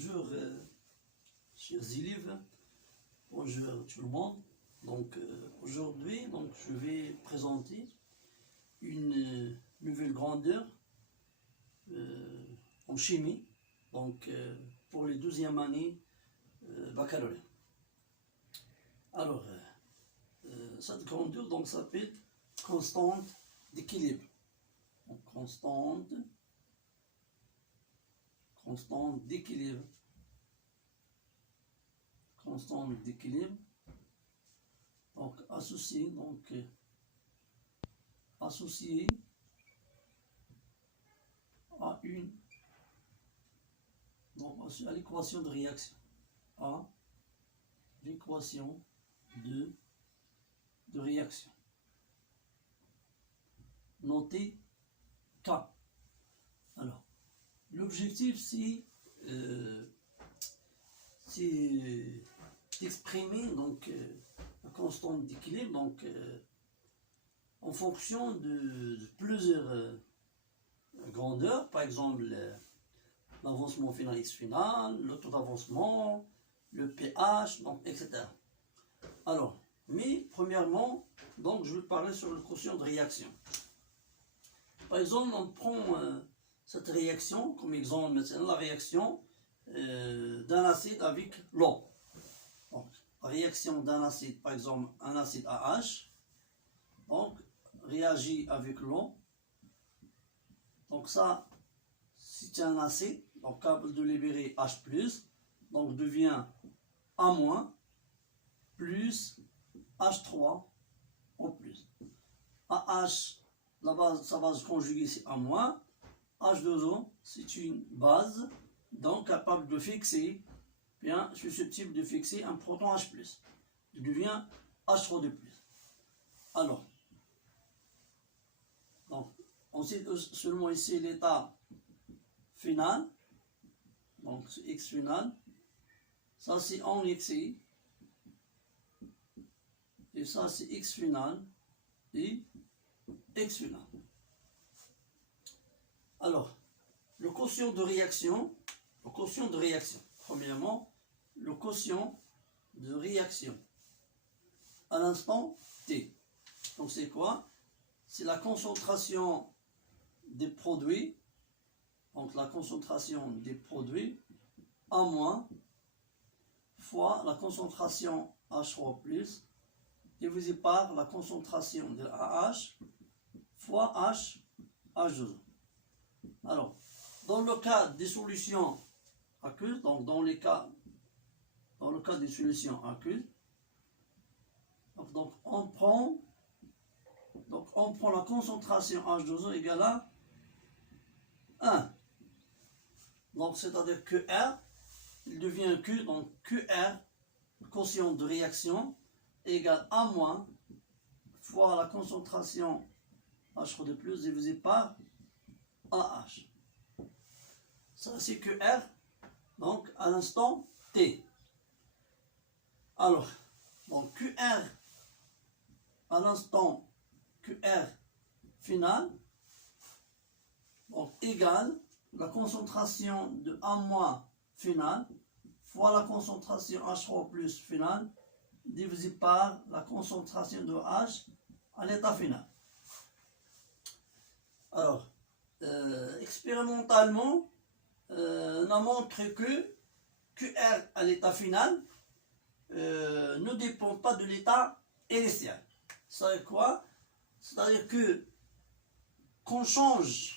Bonjour, chers élèves, bonjour tout le monde. Donc aujourd'hui, je vais présenter une nouvelle grandeur en chimie, pour les 12e années baccalauréat. Alors, cette grandeur s'appelle constante d'équilibre. Donc, constante d'équilibre. Constante d'équilibre. Donc associé à une à l'équation de réaction, à l'équation de réaction notée K. Alors l'objectif c'est d'exprimer la constante d'équilibre en fonction de plusieurs grandeurs, par exemple l'avancement final x final, le taux d'avancement, le pH, etc. Alors, mais premièrement, je vais parler sur le quotient de réaction. Par exemple, on prend cette réaction comme exemple, maintenant la réaction d'un acide avec l'eau. Donc, la réaction d'un acide, par exemple un acide AH, réagit avec l'eau. Donc ça, c'est un acide, capable de libérer H+, devient A- plus H3 au plus. AH, sa base conjuguée c'est A-, H2O, c'est une base, capable de fixer, susceptible de fixer un proton H+. Il devient H3 de plus. Alors, on sait seulement ici l'état final, c'est X final, ça c'est en XI, et ça c'est X final et X final. Alors, le quotient de réaction, premièrement, le quotient de réaction à l'instant T. Donc c'est quoi? C'est la concentration des produits, la concentration des produits A- fois la concentration H3+, divisé par la concentration de AH fois H2O. Alors, dans le cas des solutions aqueuses, dans le cas des solutions aqueuses, on prend la concentration H2O égale à 1. C'est-à-dire que R, il devient Q, QR, quotient de réaction, égale A- fois la concentration H2+ divisé par AH. Ça c'est QR, à l'instant T. Alors, QR à l'instant QR final, égale la concentration de A- final fois la concentration H3+ final divisé par la concentration de H à l'état final. Alors, expérimentalement, on a montré que QR à l'état final ne dépend pas de l'état initial. C'est quoi? C'est-à-dire que qu'on change,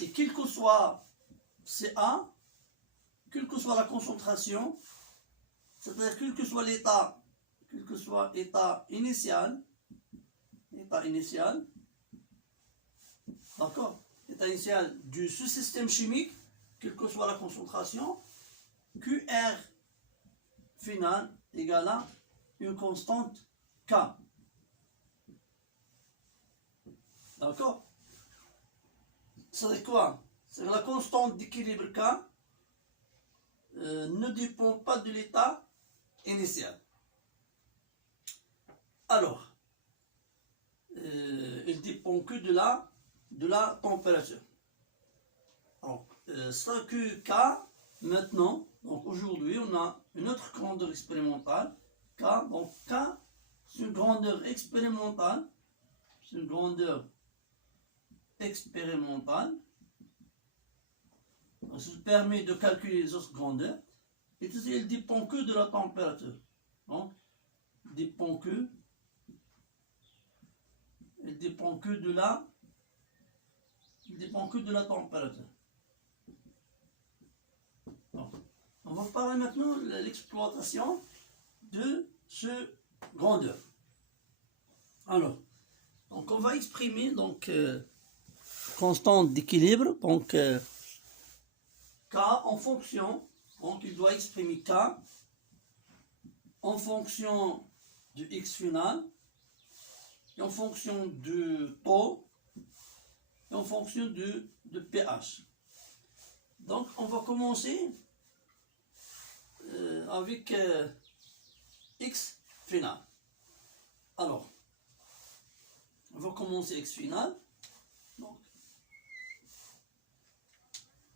et quel que soit CA, quelle que soit la concentration, c'est-à-dire quel que soit l'état initial, d'accord, l'état initial du sous-système chimique, quelle que soit la concentration, QR final égale à une constante K. D'accord? C'est quoi? C'est la constante d'équilibre K ne dépend pas de l'état initial. Alors, elle dépend que de la température. Alors, ça que K maintenant, donc aujourd'hui, on a une autre grandeur expérimentale, K. Donc K, c'est une grandeur expérimentale. C'est une grandeur expérimentale. Donc, ça permet de calculer les autres grandeurs. Et tout ça, il ne dépend que de la température. Donc, il dépend que de température. Donc, on va parler maintenant de l'exploitation de ce grandeur. Alors, donc on va exprimer donc constante d'équilibre, donc K en fonction, donc il doit exprimer K en fonction de X final, et en fonction de taux, et en fonction de pH. Donc on va commencer avec X final. Alors, on va commencer X final.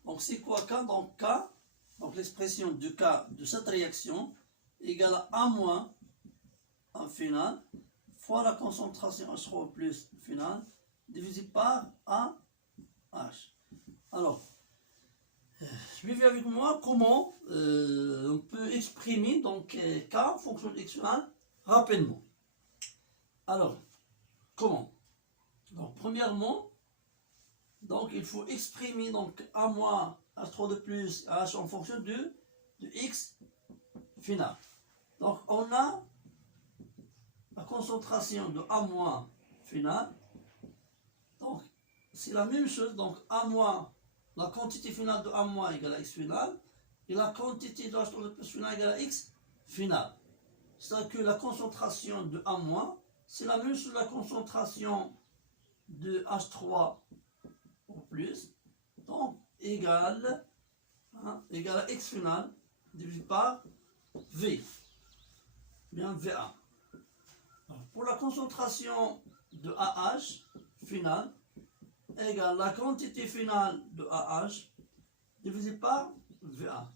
Donc c'est quoi K? Donc K, donc l'expression de K de cette réaction égale à A moins en final fois la concentration H3 plus finale divisé par AH. Alors, suivez avec moi comment on peut exprimer donc K en fonction de X final rapidement. Alors, comment? Donc premièrement, donc il faut exprimer donc A moins H3 de plus H en fonction de X final. Donc on a la concentration de A moins final. Donc c'est la même chose. Donc A moins, la quantité finale de A moins égale à X final. Et la quantité de H3 de plus final égale à X final. C'est-à-dire que la concentration de A moins, c'est la même chose que la concentration de H3 au plus, donc égale à X final divisé par V, bien VA. Donc, pour la concentration de AH finale égale la quantité finale de AH divisé par VA.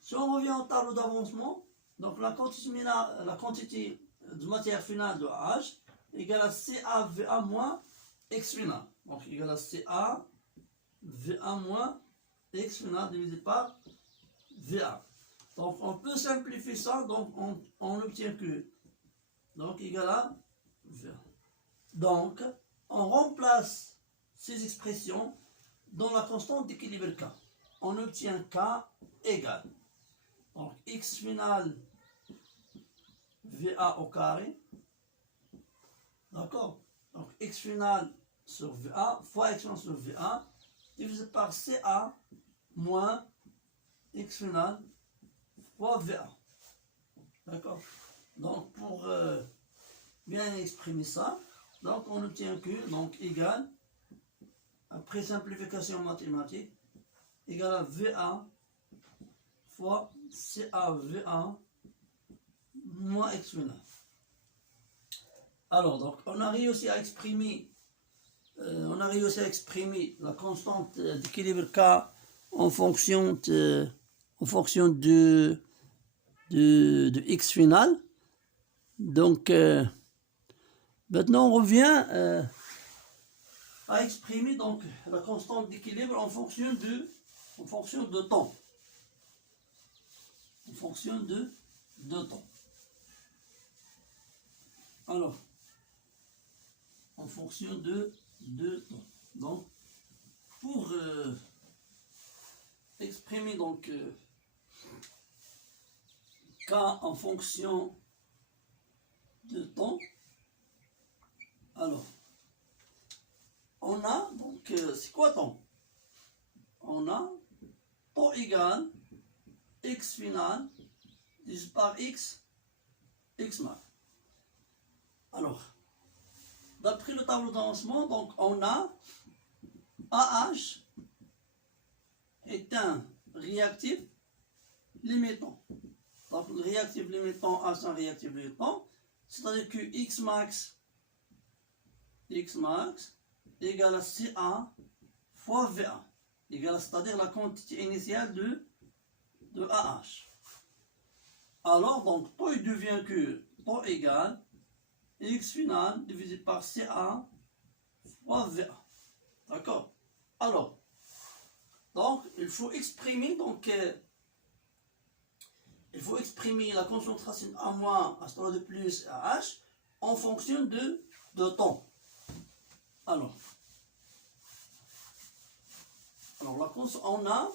Si on revient au tableau d'avancement, donc la quantité de matière finale de AH égale à CaVA moins X final. Donc égale à CaVA moins X final divisé par VA. Donc on peut simplifier ça, donc on obtient que donc égal à VA. Donc on remplace ces expressions dans la constante d'équilibre K. On obtient K égale donc X final VA au carré. D'accord? Donc X final sur VA fois X final sur VA divisé par CA moins X final fois VA. D'accord? Donc pour bien exprimer ça, donc on obtient que donc égal, après simplification mathématique, égal à VA fois CaVA moins X final. Alors donc on a réussi à exprimer la constante d'équilibre K en fonction de X final. Donc maintenant on revient à exprimer donc la constante d'équilibre en fonction de temps. En fonction de temps. Alors, en fonction de temps. Donc, pour exprimer donc K en fonction de temps, alors, on a donc, c'est quoi temps? On a temps égal X final divisé par X max. Alors, d'après le tableau d'avancement, donc on a AH est un réactif limitant. Donc le réactif limitant A c'est un réactif limitant, c'est-à-dire que X max égale à CA fois VA, égale, c'est-à-dire la quantité initiale de de AH. Alors, donc, taux il devient que taux égale x final divisé par CA fois VA. D'accord? Alors, donc, il faut exprimer, donc, il faut exprimer la concentration A moins, A de plus, à H en fonction de temps. Alors on a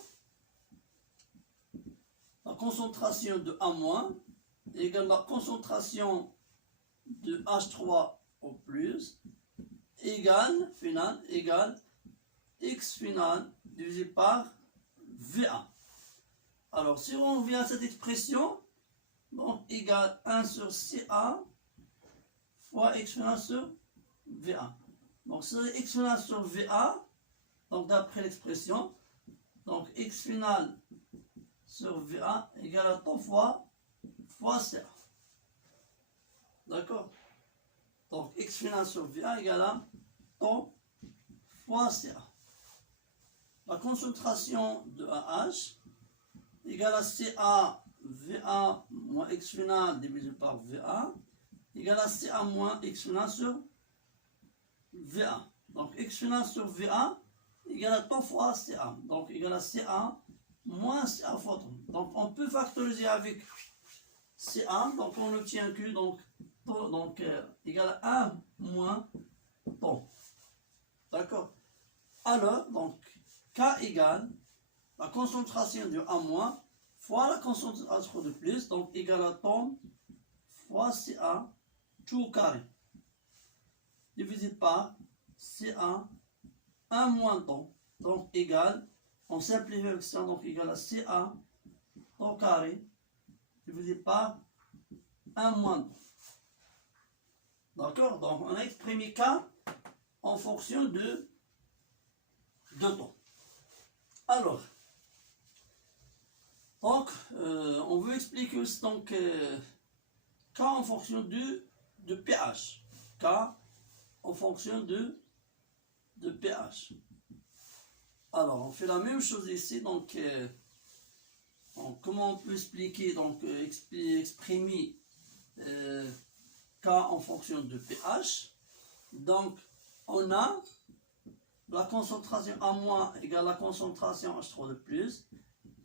la concentration de A moins égale la concentration de H3 au plus égale X final divisé par VA. Alors, si on revient à cette expression, donc égale 1 sur CA fois X final sur VA. Donc, c'est X final sur VA, donc d'après l'expression, donc X final sur VA égale à temps fois CA. D'accord? Donc, X final sur VA égale à temps fois CA. La concentration de AH égale à CA VA moins X final divisé par VA égale à CA moins X final sur VA. Donc X final sur VA égale à temps fois CA. Donc égale à CA moins CA fois temps. Donc on peut factoriser avec CA. Donc on obtient que égale à 1 moins temps. D'accord? Alors, donc K égale la concentration de A- fois la concentration de plus, donc égale à temps fois CA tout au carré, divisé par CA 1 moins temps, donc égale, on simplifie avec ça, donc égale à CA au carré, divisé par 1 moins temps. D'accord? Donc on a exprimé K en fonction de temps. Alors, donc, on veut expliquer aussi donc, K en fonction de pH. K en fonction de pH. Alors, on fait la même chose ici. Donc, comment on peut expliquer, donc, exprimer K en fonction de pH? Donc, on a la concentration A- égale la concentration H3 de plus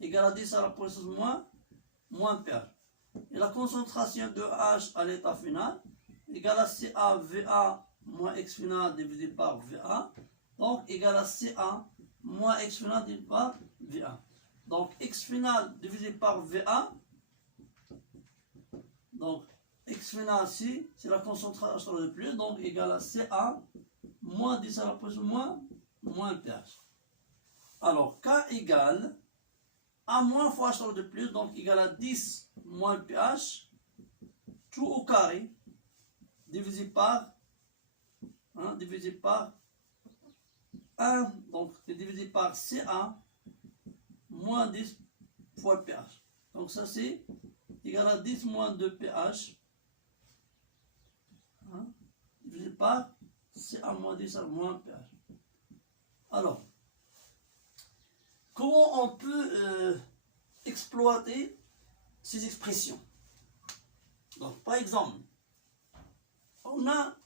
égale à 10 à la puissance moins pH. Et la concentration de H à l'état final égale à CaVA moins X final divisé par VA. Donc égale à Ca moins X final divisé par VA. Donc X final divisé par VA. Donc X final ici, c'est la concentration de plus. Donc égale à Ca moins 10 à la puissance moins pH. Alors K égale A moins fois H de plus, donc égal à 10 moins pH, tout au carré, divisé par 1, donc c'est divisé par Ca, moins 10 fois le pH. Donc ça c'est égal à 10 moins 2 pH, divisé par Ca moins 10 moins pH. Alors, comment on peut exploiter ces expressions? Donc, par exemple, on a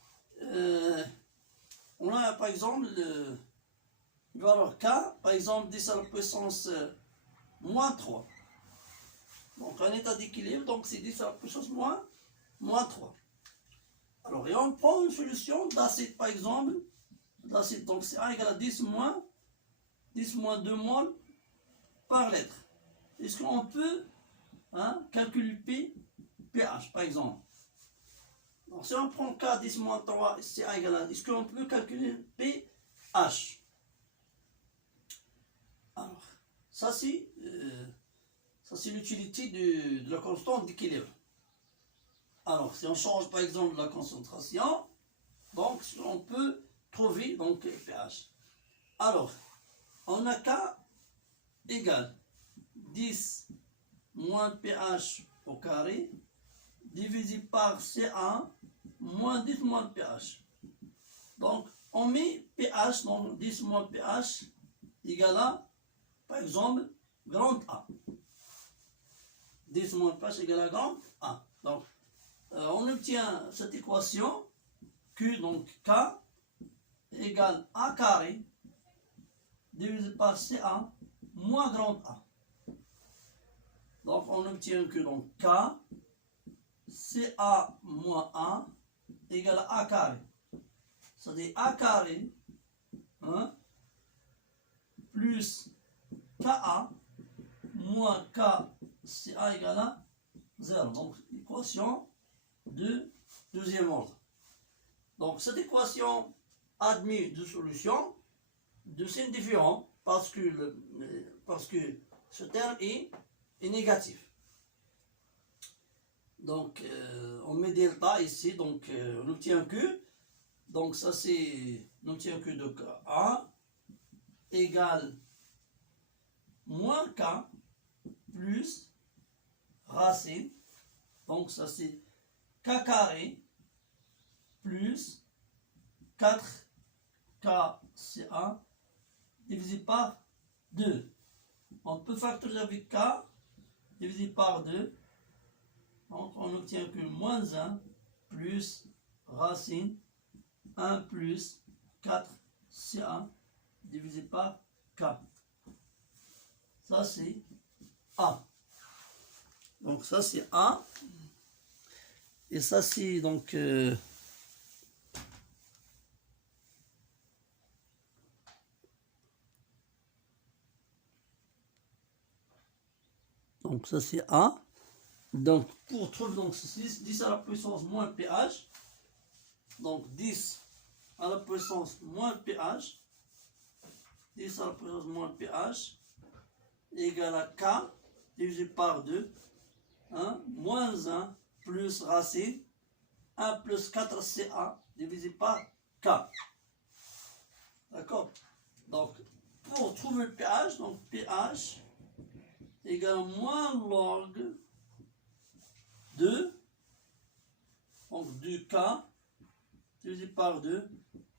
par exemple une valeur K, par exemple 10 à la puissance moins 3. Donc, un état d'équilibre, donc c'est 10 à la puissance moins 3. Alors, et on prend une solution d'acide, par exemple, d'acide, donc c'est A égale à 10 moins 2 mol par litre. Est-ce qu'on peut calculer pH, par exemple? Donc, si on prend K 10 moins 3, c'est A égale à, est-ce qu'on peut calculer pH? Alors, ça c'est l'utilité de la constante d'équilibre. Alors, si on change par exemple la concentration, donc on peut trouver donc pH. Alors, on a K égale 10 moins pH au carré divisé par Ca moins 10 moins pH. Donc, on met pH, donc 10 moins pH égale à, par exemple, grand A. 10 moins pH égale à grand A. Donc, on obtient cette équation Q, donc K, égale A carré divisé par CA moins grand A. Donc, on obtient que donc K, CA moins A égale à A carré. C'est-à-dire A carré, hein, plus KA moins KCA égale à 0. Donc, équation de deuxième ordre. Donc, cette équation admet deux solutions de signes différents parce que ce terme est négatif. Donc, on met delta ici, donc on obtient que, donc ça c'est, on obtient que de A égale moins K plus racine, donc ça c'est K carré plus 4KCA divisé par 2. On peut factoriser avec K divisé par 2. Donc on obtient que moins 1 plus racine 1 plus 4CA divisé par K. Ça c'est A. Donc ça c'est A. Et ça c'est donc donc ça c'est A. Donc pour trouver donc 10 à la puissance moins pH. Donc 10 à la puissance moins pH. 10 à la puissance moins pH égale à K divisé par 2. 1 moins 1 plus racine 1 plus 4CA divisé par K. D'accord? Donc pour trouver le pH, donc pH égale moins log 2, donc 2K divisé par 2,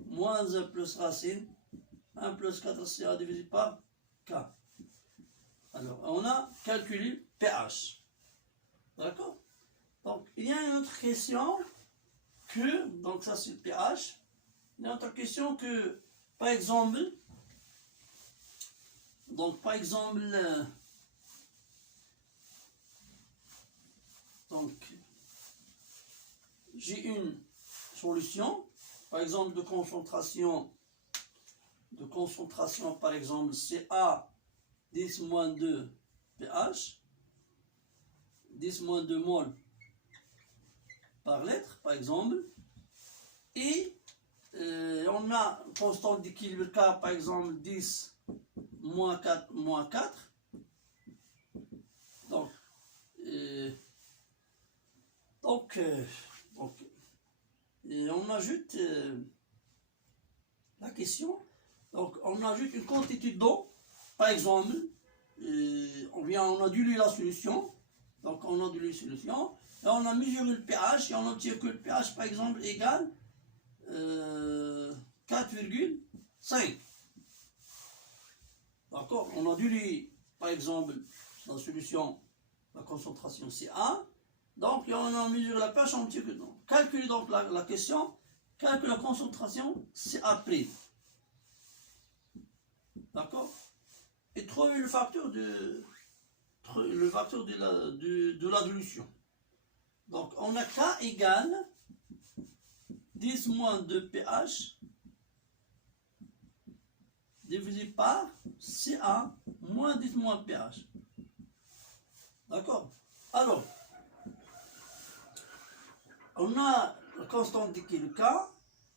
moins 1 plus racine, 1 plus 4CA divisé par K. Alors, on a calculé pH. D'accord? Donc, il y a une autre question que, donc ça c'est le pH, il y a une autre question que, par exemple, donc, j'ai une solution, par exemple de concentration, par exemple CA 10-2 pH, 10-2 mol par litre, par exemple, et on a une constante d'équilibre K, par exemple 10 -4 -4. Donc, et on ajoute la question, donc on ajoute une quantité d'eau, par exemple, on a dilué la solution, donc on a dilué la solution, et on a mesuré le pH, et on obtient que le pH, par exemple, égale 4,5. D'accord? On a dilué, par exemple, la solution, la concentration CA, donc on a mesuré la pH, on obtient que non. Calculez donc la question, calcule la concentration CA'. D'accord? Et trouver le facteur de la dilution. Donc on a K égale 10 moins 2 pH divisé par CA moins 10 moins pH. D'accord? Alors, on a la constante d'équilibre K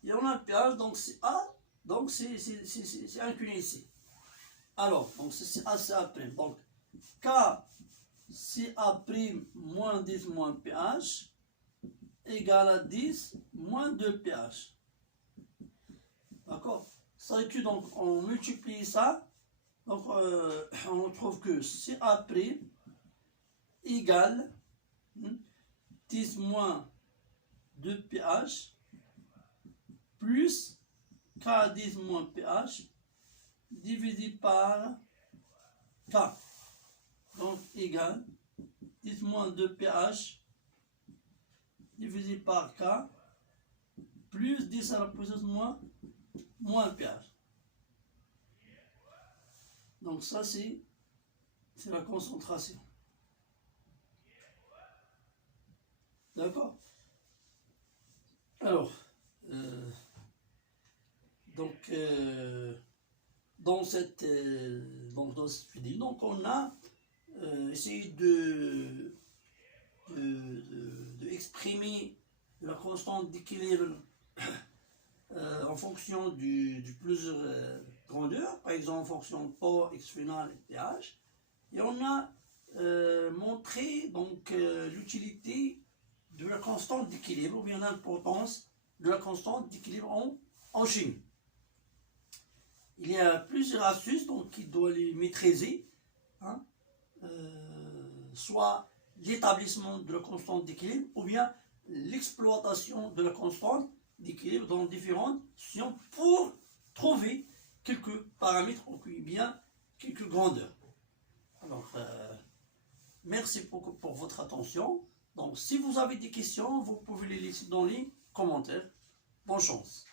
et on a le pH, donc c'est A, donc c'est incliné ici. Alors, donc c'est CA'. Donc, K CA' moins 10 moins pH égale à 10 moins 2 pH. D'accord? Ça veut dire que donc on multiplie ça, donc on trouve que CA' égale 10 moins 2 pH plus K10 moins pH divisé par K. Donc égale dites-moi 2 pH divisé par K plus 10 à la puissance moins le pH. Donc ça c'est la concentration. D'accord? Alors, dans cette vidéo, donc on a essayé de exprimer la constante d'équilibre en fonction du plusieurs grandeurs, par exemple en fonction de port, X final et pH. Et on a montré donc l'utilité de la constante d'équilibre, ou bien l'importance de la constante d'équilibre en chimie. Il y a plusieurs astuces donc qu'il doit les maîtriser, hein, soit l'établissement de la constante d'équilibre ou bien l'exploitation de la constante d'équilibre dans différentes situations pour trouver quelques paramètres ou bien quelques grandeurs. Alors, merci pour votre attention. Donc, si vous avez des questions, vous pouvez les laisser dans les commentaires. Bonne chance.